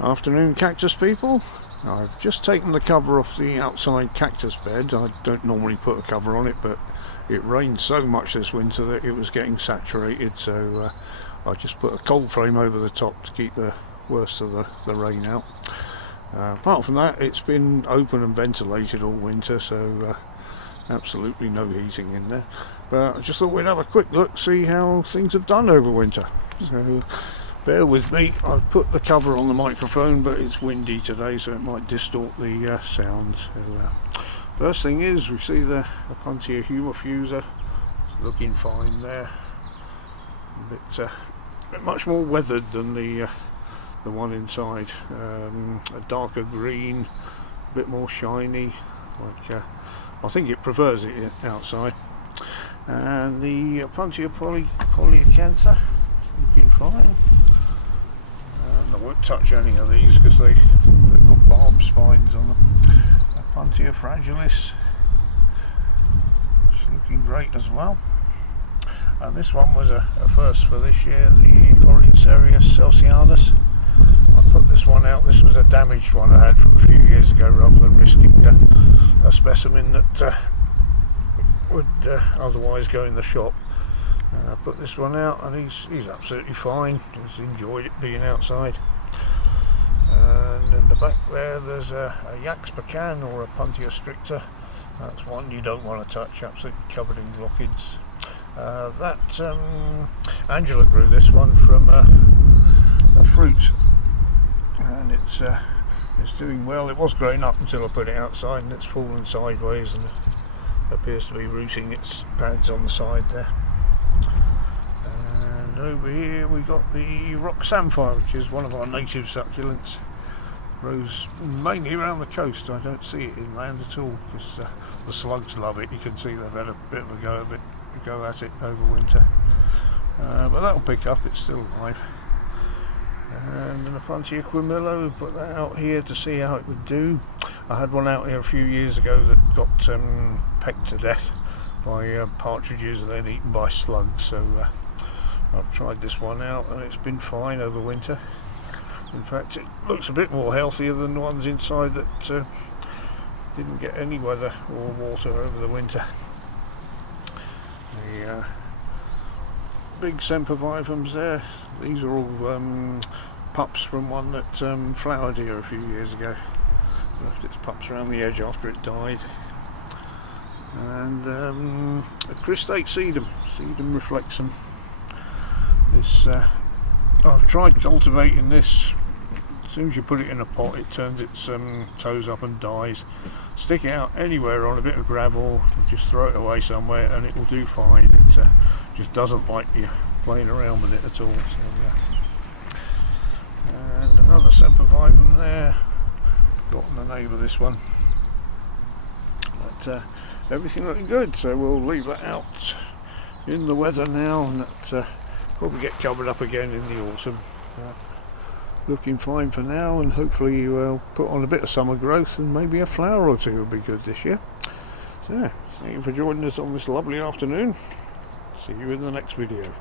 Afternoon, cactus people. I've just taken the cover off the outside cactus bed. I don't normally put a cover on it, but it rained so much this winter that it was getting saturated, so I just put a cold frame over the top to keep the worst of the rain out. Apart from that, it's been open and ventilated all winter, so absolutely no heating in there. But I just thought we'd have a quick look, see how things have done over winter. So bear with me, I've put the cover on the microphone, but it's windy today, so it might distort the sound. So, first thing is, we see the Apuntia humifuser looking fine there. A bit much more weathered than the one inside. A darker green, a bit more shiny. Like I think it prefers it outside. And the Apuntia polyacantha looking fine. I won't touch any of these because they've got barb spines on them. Apuntia fragilis, it's looking great as well. And this one was a first for this year, the Orienceria celsianus. I put this one out. This was a damaged one I had from a few years ago, rather than risking a specimen that would otherwise go in the shop. I put this one out, and he's absolutely fine. He's enjoyed it being outside. And in the back there's a Yax pecan, or a Apuntia stricta. That's one you don't want to touch, absolutely covered in glockids. Angela grew this one from a fruit, and it's doing well. It was growing up until I put it outside, and it's fallen sideways and appears to be rooting its pads on the side there. And over here we got the rock samphire, which is one of our native succulents. Grows mainly around the coast. I don't see it inland at all because the slugs love it. You can see they've had a bit of a go at it over winter, but that'll pick up. It's still alive. And an Apuntia quimilla, we put that out here to see how it would do. I had one out here a few years ago that got pecked to death by partridges and then eaten by slugs, so I've tried this one out and it's been fine over winter. In fact, it looks a bit more healthier than the ones inside that didn't get any weather or water over the winter. The big sempervivums there, these are all pups from one that flowered here a few years ago. Left its pups around the edge after it died. And a Christate sedum reflexum. This I've tried cultivating this. As soon as you put it in a pot, it turns its toes up and dies. Stick it out anywhere on a bit of gravel, just throw it away somewhere, and it will do fine. It just doesn't like you playing around with it at all. So, and another sempervivum there. Forgotten the name of this one. But everything looking good, so we'll leave that out in the weather now, and that probably get covered up again in the autumn. Looking fine for now, and hopefully you will put on a bit of summer growth, and maybe a flower or two will be good this year. So thank you for joining us on this lovely afternoon. See you in the next video.